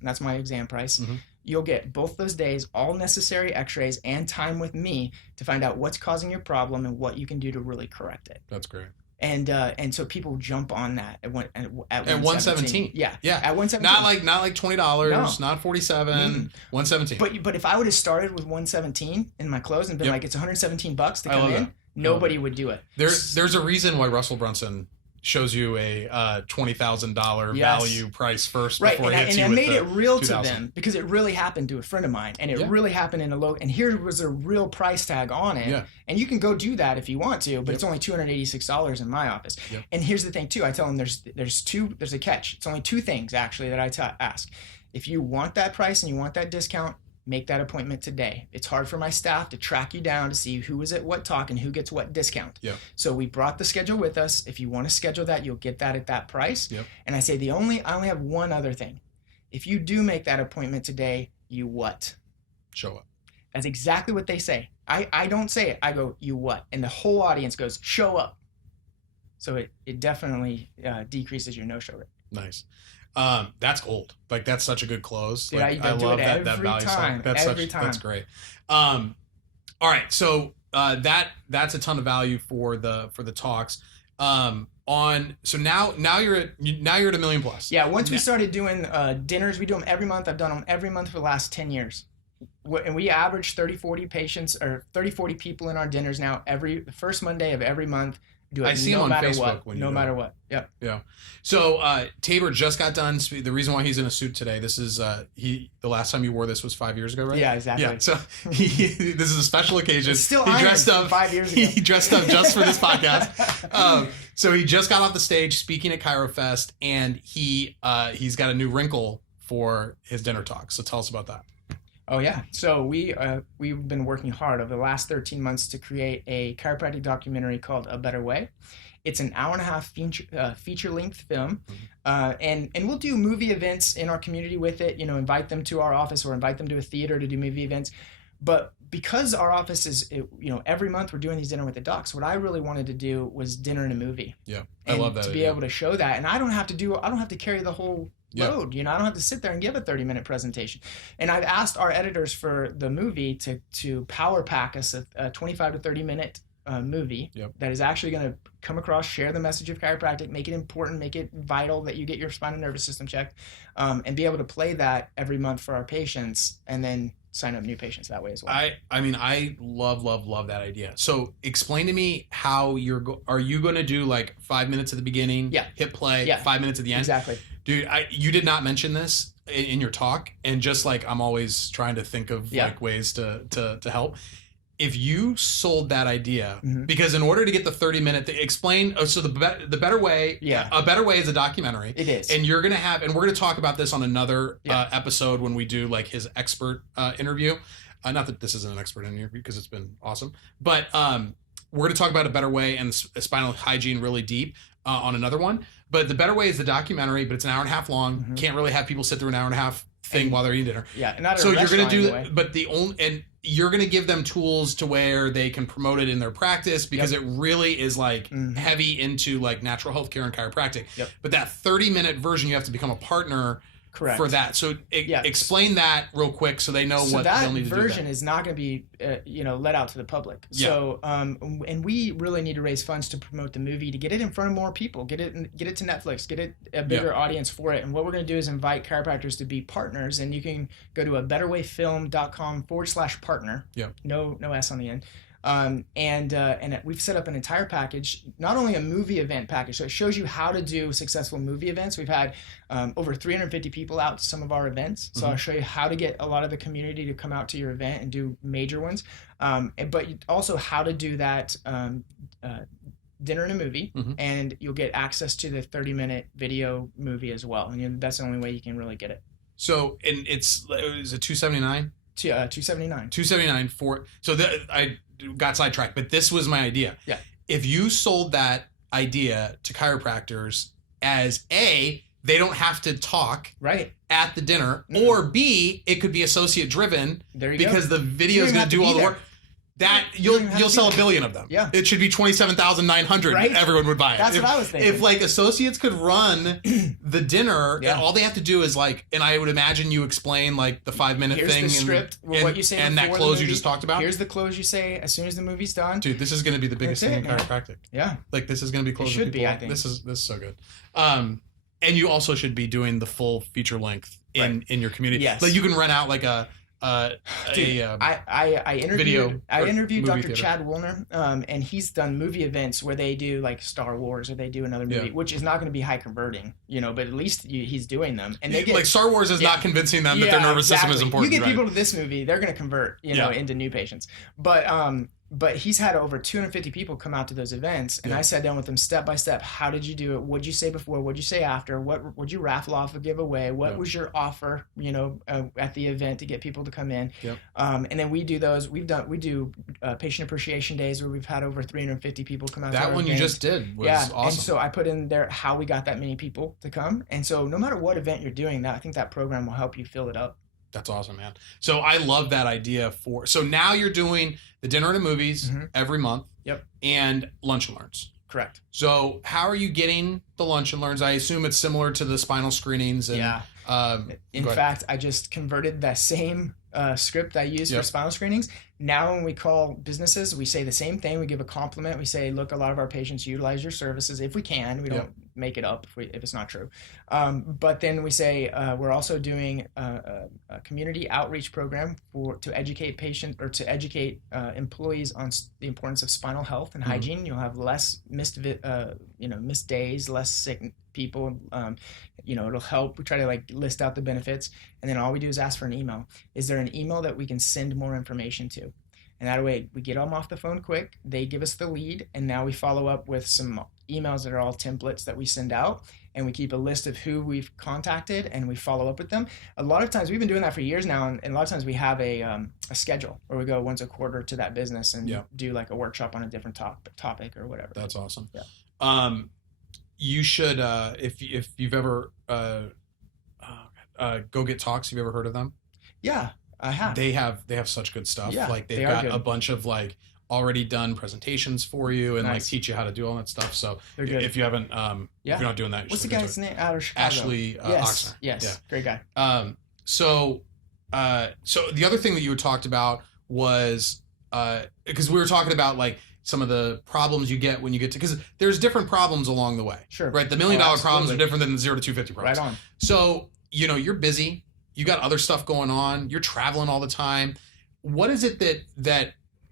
and that's my exam price. You'll get both those days, all necessary x-rays, and time with me to find out what's causing your problem and what you can do to really correct it. That's great. And so people jump on that at $117. Yeah. At $117. Not like $20, not $47, $117. But if I would have started with $117 in my clothes and been like, it's $117 to come in, nobody would do it. There's a reason why Russell Brunson shows you a $20,000 value price first before it hits you. And I made it real to them, because it really happened to a friend of mine, and it really happened in a low. And here was a real price tag on it. Yeah. And you can go do that if you want to, but it's only $286 in my office. Yep. And here's the thing too. I tell them there's a catch. It's only 2 things actually that I ask. If you want that price and you want that discount, make that appointment today. It's hard for my staff to track you down to see who was at what talk and who gets what discount. Yep. So we brought the schedule with us. If you want to schedule that, you'll get that at that price. Yep. And I say I only have one other thing. If you do make that appointment today, you what? Show up. That's exactly what they say. I don't say it. I go, you what? And the whole audience goes, show up. So it definitely decreases your no-show rate. Nice. That's gold. Like, that's such a good close. Dude, like, I love that value. That's great. All right. So, that's a ton of value for the talks. So now you're at $1 million plus. Yeah. Once we started doing, dinners, we do them every month. I've done them every month for the last 10 years. And we average 40 patients or 40 people in our dinners now the first Monday of every month. Do it. I see him on Facebook no matter what. Yep. Yeah. So Tabor just got done. The reason why he's in a suit today. This is the last time you wore this was 5 years ago, right? Yeah, exactly. Yeah. So this is a special occasion. It's still he dressed up 5 years ago. He dressed up just for this podcast. So he just got off the stage speaking at ChiroFest, and he's got a new wrinkle for his dinner talk. So tell us about that. Oh yeah. So we've been working hard over the last 13 months to create a chiropractic documentary called A Better Way. It's an hour-and-a-half feature-length film, and we'll do movie events in our community with it. Invite them to our office or invite them to a theater to do movie events. But because our office is, every month we're doing these dinner with the docs, what I really wanted to do was dinner and a movie. Yeah, I love that. To be able to show that, and I don't have to carry the whole load. I don't have to sit there and give a 30-minute presentation. And I've asked our editors for the movie to power pack us a 25 to 30-minute movie that is actually going to come across, share the message of chiropractic, make it important, make it vital that you get your spinal nervous system checked, and be able to play that every month for our patients, and then sign up new patients that way as well. I love that idea. So explain to me how are you going to do like 5 minutes at the beginning, hit play, 5 minutes at the end? Exactly. Dude, you did not mention this in your talk, and just like I'm always trying to think of like ways to help. If you sold that idea, because in order to get the 30-minute, explain. So the better way, A Better Way is a documentary. It is, and you're gonna have, and we're gonna talk about this on another episode when we do like his expert interview. Not that this isn't an expert interview because it's been awesome, but we're gonna talk about A Better Way and spinal hygiene really deep on another one. But The Better Way is the documentary, but it's an hour and a half long. Can't really have people sit through an hour and a half thing while they're eating dinner. Yeah, and not so you're gonna do, but you're going to give them tools to where they can promote it in their practice, because it really is like heavy into like natural health care and chiropractic. But that 30-minute version, you have to become a partner for that. So explain that real quick so they know what they'll need to do. That version is not going to be let out to the public. So and we really need to raise funds to promote the movie, to get it in front of more people, get it to Netflix, get it a bigger audience for it. And what we're going to do is invite chiropractors to be partners, and you can go to abetterwayfilm.com/partner. No S on the end. And we've set up an entire package, not only a movie event package, so it shows you how to do successful movie events. We've had over 350 people out to some of our events, so I'll show you how to get a lot of the community to come out to your event and do major ones, but also how to do that dinner and a movie, and you'll get access to the 30-minute video movie as well, and that's the only way you can really get it. So, and is it $279? $279 for. So I got sidetracked, but this was my idea. If you sold that idea to chiropractors as A, they don't have to talk at the dinner, or B, it could be associate driven because the video is going to do all the work. That you'll sell 1 billion of them. It should be 27,900. Everyone would buy it. That's what I was thinking. If like associates could run the dinner, and all they have to do is like, and I would imagine you explain like the 5-minute thing. Here's the script, what you say, and that close you just talked about. Here's the close you say as soon as the movie's done. Dude, this is going to be the biggest thing in chiropractic. Like this is going to be closing. It should be, I think. This is so good. And you also should be doing the full feature length in your community. Like you can rent out like I interviewed Dr. Chad Woolner, and he's done movie events where they do like Star Wars, or they do another movie, which is not going to be high converting, but at least he's doing them, and they get like Star Wars is not convincing them that their nervous system is important. You get people to this movie, they're going to convert, into new patients, but he's had over 250 people come out to those events, and I sat down with them step by step. How did you do it? What'd you say before? What'd you say after? What would you raffle off or give away? What was your offer, at the event to get people to come in? And then we do those. We do patient appreciation days where we've had over 350 people come out. That one you just did was awesome. And so I put in there how we got that many people to come. And so no matter what event you're doing, I think that program will help you fill it up. That's awesome, man. So I love that idea so now you're doing the dinner and the movies every month. And lunch and learns. Correct. So how are you getting the lunch and learns? I assume it's similar to the spinal screenings. And, in fact, I just converted that same script I use for spinal screenings. Now when we call businesses, we say the same thing. We give a compliment. We say, look, a lot of our patients utilize your services if we can. We don't make it up if it's not true. But then we say we're also doing a community outreach program to educate employees on the importance of spinal health and hygiene. You'll have less missed days, less sick people. It'll help. We try to list out the benefits, and then all we do is ask for an email. Is there an email that we can send more information to? And that way we get them off the phone quick. They give us the lead, and now we follow up with some emails that are all templates that we send out. and we keep a list of who we've contacted and we follow up with them. A lot of times we've been doing that for years now, and a lot of times we have a schedule where we go once a quarter to that business and do like a workshop on a different topic or whatever. That's awesome. Yeah. You should if you've ever Go Get Talks. You've ever heard of them? Yeah, I have. They have such good stuff. Yeah, like they've got a bunch of like already done presentations for you and like teach you how to do all that stuff. So if you haven't, if you're not doing that, what's the guy's name out of Chicago? Ashley Oxner. Yes, great guy. So the other thing that you had talked about was because we were talking about like some of the problems you get when you get to, because there's different problems along the way. Sure. Right. The $1 million problems are different than the 0 to 250 problems. Right on. So, you're busy, you got other stuff going on, you're traveling all the time. What is it that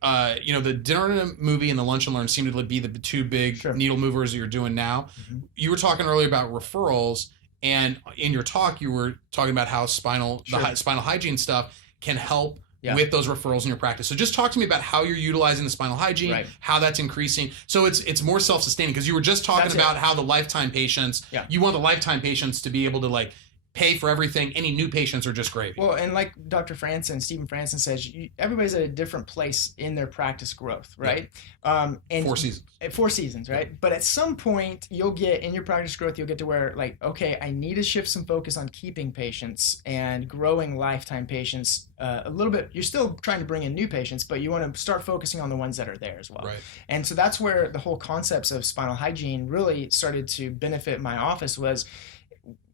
the dinner and a movie and the lunch and learn seem to be the two big needle movers that you're doing now? Mm-hmm. You were talking earlier about referrals, and in your talk, you were talking about how spinal hygiene stuff can help with those referrals in your practice. So just talk to me about how you're utilizing the spinal hygiene, how that's increasing. So it's more self-sustaining, because you were just talking about how the lifetime patients, you want the lifetime patients to be able to like pay for everything. Any new patients are just gravy. Well, and like Dr. Stephen Franson says, everybody's at a different place in their practice growth, right? And 4 seasons. 4 seasons, right? But at some point, you'll get in your practice growth, you'll get to where like, okay, I need to shift some focus on keeping patients and growing lifetime patients a little bit. You're still trying to bring in new patients, but you want to start focusing on the ones that are there as well. Right. And so that's where the whole concepts of spinal hygiene really started to benefit my office. Was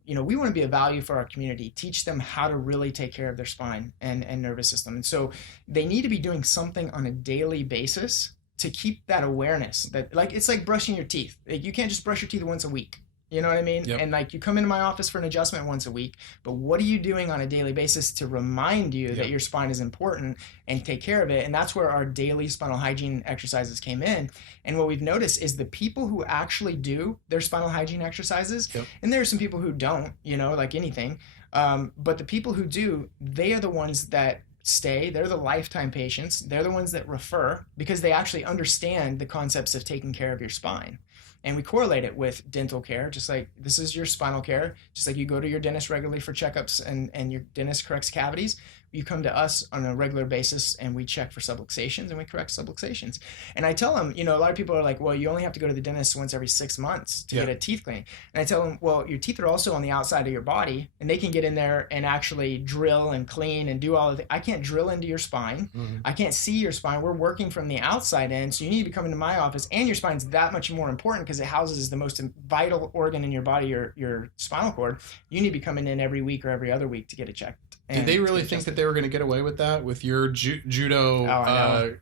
we want to be a value for our community, teach them how to really take care of their spine and nervous system. And so they need to be doing something on a daily basis to keep that awareness that, like, it's like brushing your teeth. Like, you can't just brush your teeth once a week. You know what I mean? Yep. And like, you come into my office for an adjustment once a week, but what are you doing on a daily basis to remind you that your spine is important and take care of it? And that's where our daily spinal hygiene exercises came in. And what we've noticed is the people who actually do their spinal hygiene exercises, and there are some people who don't, like anything, but the people who do, they are the ones that stay. They're the lifetime patients. They're the ones that refer, because they actually understand the concepts of taking care of your spine. And we correlate it with dental care, just like this is your spinal care, just like you go to your dentist regularly for checkups and your dentist corrects cavities. You come to us on a regular basis and we check for subluxations and we correct subluxations. And I tell them, a lot of people are like, well, you only have to go to the dentist once every 6 months to get a teeth cleaning. And I tell them, well, your teeth are also on the outside of your body, and they can get in there and actually drill and clean and do all of it. I can't drill into your spine. Mm-hmm. I can't see your spine. We're working from the outside in. So you need to be coming to my office, and your spine's that much more important because it houses the most vital organ in your body, your spinal cord. You need to be coming in every week or every other week to get it checked. Did they really think that they were going to get away with that with your judo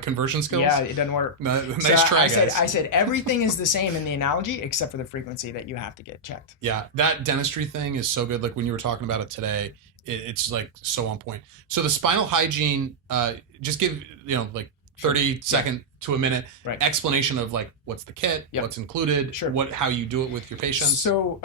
conversion skills? Yeah, it doesn't work. Nice try, guys. I said everything is the same in the analogy except for the frequency that you have to get checked. Yeah, that dentistry thing is so good. Like when you were talking about it today, it's like so on point. So the spinal hygiene, just give, like 30 second to a minute explanation of like what's the kit, what's included, how you do it with your patients. So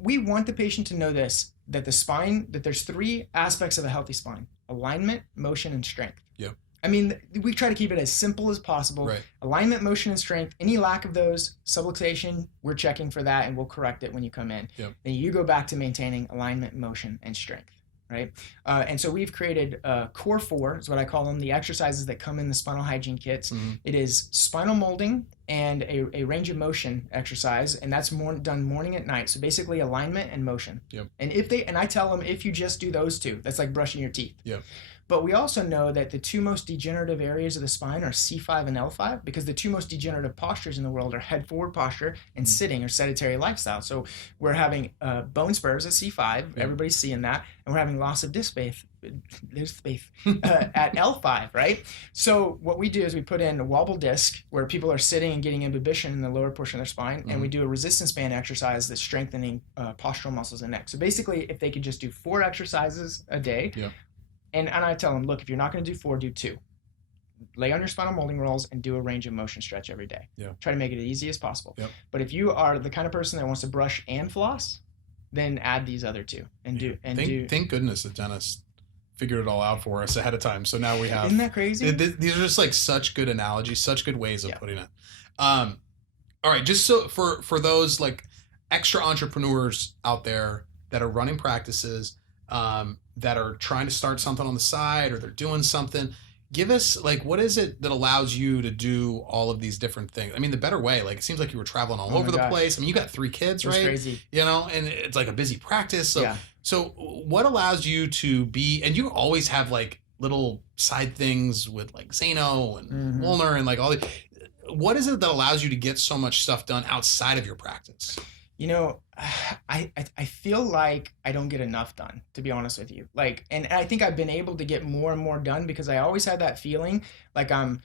we want the patient to know this, that the spine, that there's 3 aspects of a healthy spine: alignment, motion, and strength. Yep. I mean, we try to keep it as simple as possible. Right. Alignment, motion, and strength. Any lack of those, subluxation, we're checking for that and we'll correct it when you come in. Yep. Then you go back to maintaining alignment, motion, and strength. Right. And so we've created core 4 is what I call them, the exercises that come in the spinal hygiene kits. Mm-hmm. It is spinal molding and a range of motion exercise, and that's done morning and night. So basically alignment and motion. Yep. And I tell them, if you just do those 2, that's like brushing your teeth. Yep. But we also know that the 2 most degenerative areas of the spine are C5 and L5, because the 2 most degenerative postures in the world are head forward posture and sitting or sedentary lifestyle. So we're having bone spurs at C5, everybody's seeing that, and we're having loss of disc space at L5, right? So what we do is we put in a wobble disc where people are sitting and getting imbibition in the lower portion of their spine, and we do a resistance band exercise that's strengthening postural muscles in the neck. So basically, if they could just do 4 exercises a day, and I tell them, look, if you're not going to do 4, do 2. Lay on your spinal molding rolls and do a range of motion stretch every day. Try to make it as easy as possible. But if you are the kind of person that wants to brush and floss, then add these other 2 and do. Thank goodness the dentist figured it all out for us ahead of time. So now we have. Isn't that crazy? These are just like such good analogies, such good ways of putting it. All right, just so for those like, extra entrepreneurs out there that are running practices, that are trying to start something on the side, or they're doing something. Give us, like, what is it that allows you to do all of these different things? I mean, the better way, like, it seems like you were traveling all over the place. I mean, you got 3 kids, right? Crazy. You know, and it's like a busy practice. So, Yeah. so what allows you to be, and you always have like little side things with like Zano and Wolner and like all the, what is it that allows you to get so much stuff done outside of your practice? You know, I feel like I don't get enough done, to be honest with you. Like, and I think I've been able to get more and more done because I always had that feeling like I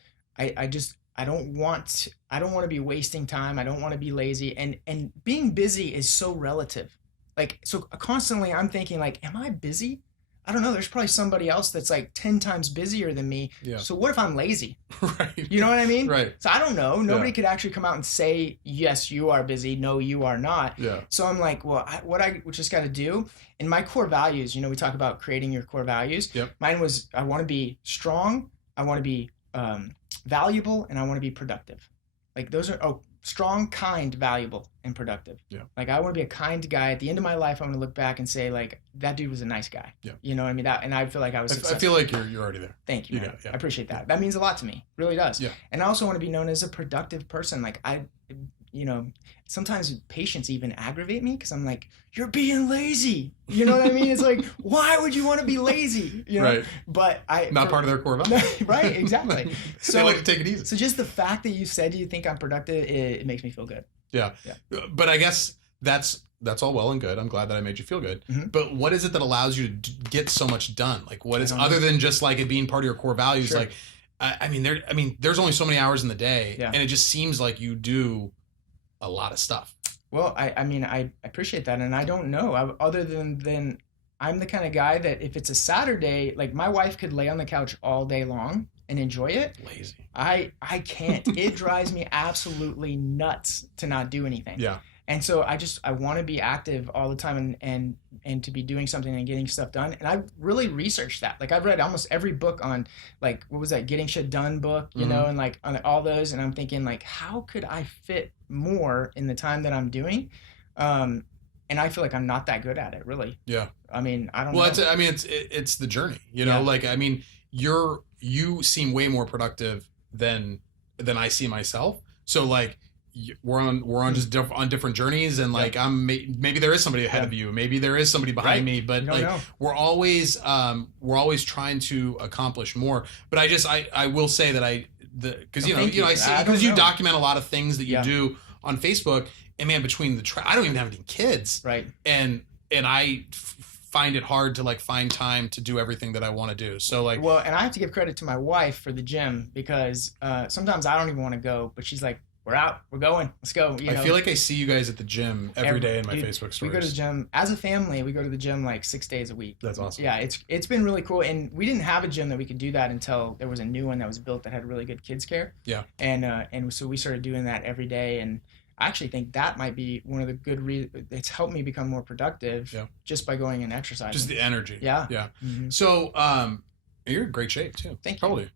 don't want to be wasting time. I don't want to be lazy, and being busy is so relative. Like, so constantly I'm thinking like, am I busy? I don't know. There's probably somebody else that's like 10 times busier than me. Yeah. So what if I'm lazy? Right. You know what I mean? Right. So I don't know. Nobody could actually come out and say, yes, you are busy. No, you are not. Yeah. So I'm like, well, what I just got to do. And my core values, you know, we talk about creating your core values. Yep. Mine was, I want to be strong. I want to be valuable, and I want to be productive. Like those are, strong, kind, valuable, and productive. Yeah. Like I want to be a kind guy. At the end of my life, I want to look back and say like, that dude was a nice guy. Yeah. You know what I mean? That, and I feel like I was successful. I feel like you're already there. Thank you, man. I appreciate that. That means a lot to me. Really does. Yeah. And I also want to be known as a productive person. Like you know, sometimes patients even aggravate me because I'm like, you're being lazy. You know what I mean? It's like, why would you want to be lazy? You know? Right. But not part of their core value. Right, exactly. So they like to take it easy. So just the fact that you said you think I'm productive, it makes me feel good. Yeah. But I guess that's all well and good. I'm glad that I made you feel good. Mm-hmm. But what is it that allows you to get so much done? Like what is, other than just like it being part of your core values? Sure. Like, I mean, there's only so many hours in the day, and it just seems like you do a lot of stuff. Well, I mean, I appreciate that. And I don't know, other than I'm the kind of guy that if it's a Saturday, like my wife could lay on the couch all day long and enjoy it. Lazy. I can't. It drives me absolutely nuts to not do anything. Yeah. And so I want to be active all the time and to be doing something and getting stuff done. And I really researched that. Like I've read almost every book on like, what was that, Getting Shit Done book, you know, and like on all those. And I'm thinking like, how could I fit more in the time that I'm doing? And I feel like I'm not that good at it, really. Yeah. I mean, I don't know. Well, it's the journey, you know, like, I mean, you seem way more productive than I see myself. So like, we're on just on different journees, and like maybe there is somebody ahead of you, maybe there is somebody behind me, but like we're always trying to accomplish more. But I will say that because I see, because you document a lot of things that you do on Facebook, and man, between I don't even have any kids, right? And I find it hard to like find time to do everything that I want to do. So like, well, and I have to give credit to my wife for the gym, because sometimes I don't even want to go, but she's like, we're out, we're going, let's go. I feel like I see you guys at the gym every day in my Facebook stories. We go to the gym as a family. We go to the gym like 6 days a week. That's awesome. Yeah, it's been really cool. And we didn't have a gym that we could do that until there was a new one that was built that had really good kids care. Yeah. And so we started doing that every day. And I actually think that might be one of the good reasons. It's helped me become more productive just by going and exercising. Just the energy. Yeah. Yeah. Mm-hmm. So you're in great shape too. Thank you. Probably.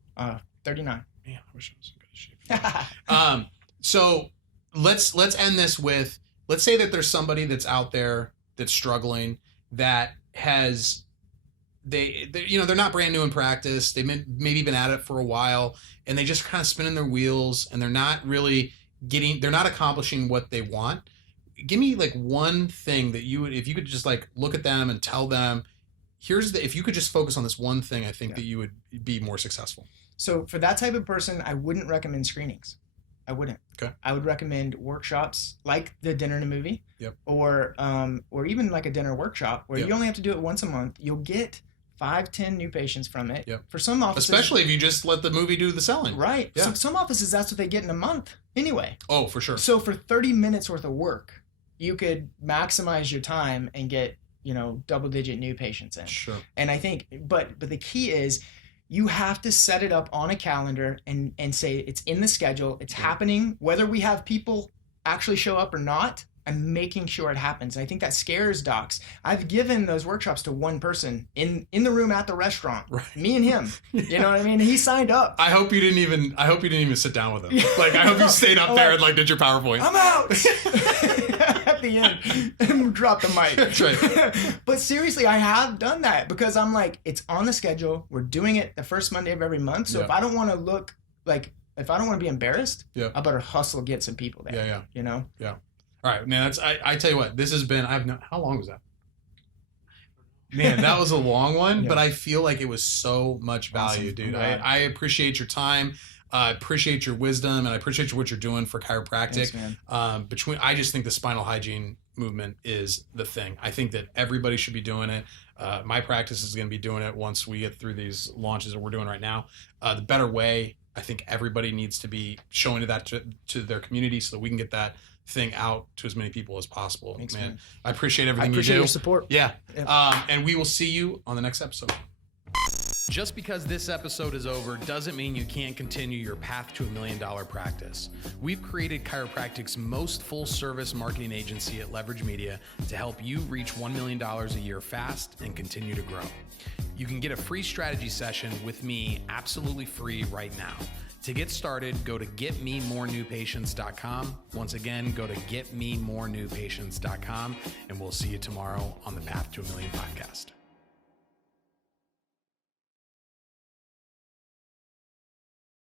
39. Man, I wish I was in good shape. So let's end this with, let's say that there's somebody that's out there that's struggling, that has they're not brand new in practice. They've maybe been at it for a while, and they just kind of spinning their wheels, and they're not accomplishing what they want. Give me like one thing that if you could just like look at them and tell them, if you could just focus on this one thing, I think that you would be more successful. So for that type of person, I wouldn't recommend screenings. I wouldn't. Okay. I would recommend workshops like the dinner and a movie. Yep. Or even like a dinner workshop where you only have to do it once a month. You'll get 5-10 new patients from it. Yep. For some offices, especially if you just let the movie do the selling. Right. Yeah. So some offices, that's what they get in a month anyway. Oh, for sure. So for 30 minutes worth of work, you could maximize your time and get, double-digit new patients in. Sure. And I think, but the key is, you have to set it up on a calendar and say it's in the schedule. It's happening, whether we have people actually show up or not. I'm making sure it happens. And I think that scares docs. I've given those workshops to one person in the room at the restaurant. Right. Me and him. You know what I mean? He signed up. I hope you didn't even sit down with him. Like I hope you stayed up there and like did your PowerPoint. I'm out. at the end and drop the mic. That's right. But seriously, I have done that because I'm like, it's on the schedule. We're doing it the first Monday of every month. So if I don't want to look like, if I don't want to be embarrassed, I better hustle, get some people there. Yeah. You know? Yeah. All right, man. I tell you what, this has been, how long was that? Man, that was a long one, but I feel like it was so much value, dude. I appreciate your time. I appreciate your wisdom, and I appreciate what you're doing for chiropractic. Thanks, man. I just think the spinal hygiene movement is the thing. I think that everybody should be doing it. My practice is going to be doing it once we get through these launches that we're doing right now. The better way, I think everybody needs to be showing that to their community so that we can get that thing out to as many people as possible. Thanks, man. I appreciate everything you do. I appreciate your support. Yeah. And we will see you on the next episode. Just because this episode is over doesn't mean you can't continue your path to $1 million practice. We've created chiropractic's most full-service marketing agency at LVRG Media to help you reach $1 million a year fast and continue to grow. You can get a free strategy session with me absolutely free right now. To get started, go to getmemorenewpatients.com. Once again, go to getmemorenewpatients.com, and we'll see you tomorrow on the Path to $1 Million podcast.